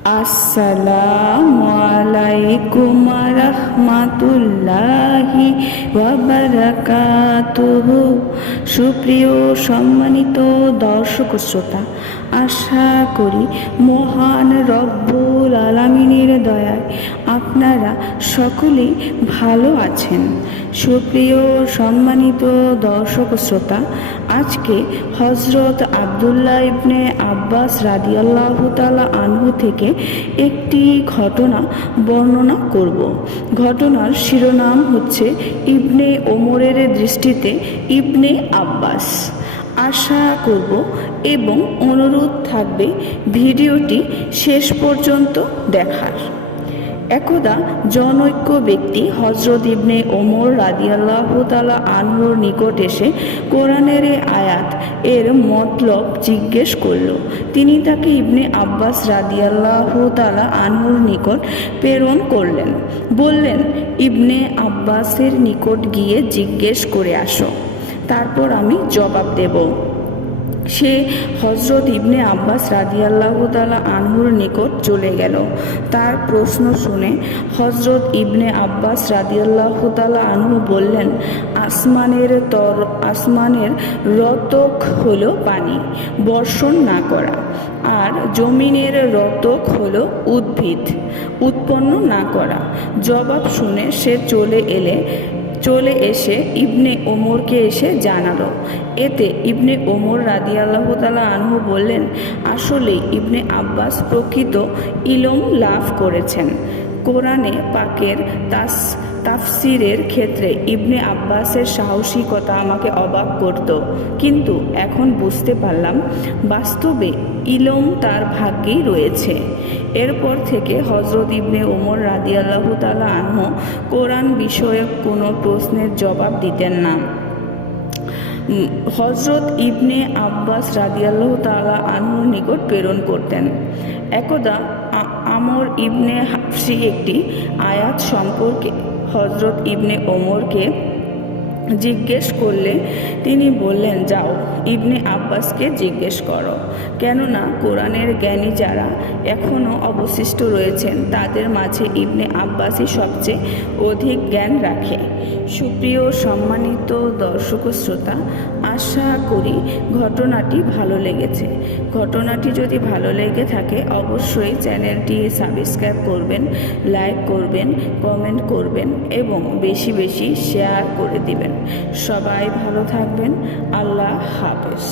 আসসালামু আলাইকুম রাহমাতুল্লাহি ওয়া বারাকাতুহু। সুপ্রিয় সম্মানিত দর্শক শ্রোতা, আশা করি মহান রব্বুল আলামিনের দয়ায় আপনারা সকলেই ভালো আছেন। সুপ্রিয় সম্মানিত দর্শক শ্রোতা, আজকে হজরত আব্দুল্লাহ ইবনে আব্বাস রাদিয়াল্লাহু তাআলা আনহু থেকে একটি ঘটনা বর্ণনা করব। ঘটনার শিরোনাম হচ্ছে ইবনে ওমরের দৃষ্টিতে ইবনে আব্বাস। আশা করব এবং অনুরোধ থাকবে ভিডিওটি শেষ পর্যন্ত দেখার। একদা জনৈক ব্যক্তি হজরত ইবনে ওমর রাদিয়াল্লাহু তাআলা আনহুর নিকট এসে কোরআনের আয়াত এর মতলব জিজ্ঞেস করল। তিনি তাকে ইবনে আব্বাস রাদিয়াল্লাহু তাআলা আনহুর নিকট প্রেরণ করলেন। বললেন, ইবনে আব্বাসের নিকট গিয়ে জিজ্ঞেস করে আসো, তারপর আমি জবাব দেব। সে হজরত ইবনে আব্বাস রাদিয়াল্লাহু তাআলা আনহুর নিকট চলে গেল। তার প্রশ্ন শুনে হজরত ইবনে আব্বাস রাদিয়াল্লাহু তাআলা আনহু বললেন, আসমানের রতক হলো পানি বর্ষণ না করা, আর জমিনের রতক হলো উদ্ভিদ উৎপন্ন না করা। জবাব শুনে সে চলে এসে ইবনে ওমরকে এসে জানালো। এতে ইবনে ওমর রাদিয়াল্লাহু তাআলা আনহু বললেন, আসলে ইবনে আব্বাস প্রকৃত ইলম লাভ করেছেন। কোরআনে পাকের তাফসিরের ক্ষেত্রে ইবনে আব্বাসের সাহসিকতা আমাকে অবাক করত, কিন্তু এখন বুঝতে পারলাম বাস্তবে ইলম তার ভাগ্যেই রয়েছে। এরপর থেকে হজরত ইবনে ওমর রাদিয়াল্লাহু তাআলা আনহু কোরআন বিষয়ক কোনো প্রশ্নের জবাব দিতেন না। হজরত ইবনে আব্বাস রাদিয়াল্লাহু তাআলা আনহুর নিকট প্রেরণ করতেন। একদা আমর ইবনে হাফসি একটি আয়াত সম্পর্কে হজরত ইবনে ওমরকে জিজ্ঞেস করলে তিনি বললেন, যাও ইবনে আব্বাসকে জিজ্ঞেস করো, কেননা কোরআনের জ্ঞানী যারা এখনও অবশিষ্ট রয়েছেন তাদের মাঝে ইবনে আব্বাসই সবচেয়ে অধিক জ্ঞান রাখে। সুপ্রিয় সম্মানিত দর্শক শ্রোতা, আশা করি ঘটনাটি ভালো লেগেছে। ঘটনাটি যদি ভালো লেগে থাকে অবশ্যই চ্যানেলটি সাবস্ক্রাইব করবেন, লাইক করবেন, কমেন্ট করবেন এবং বেশি বেশি শেয়ার করে দিবেন। সবাই ভালো থাকবেন। আল্লাহ হাফেজ।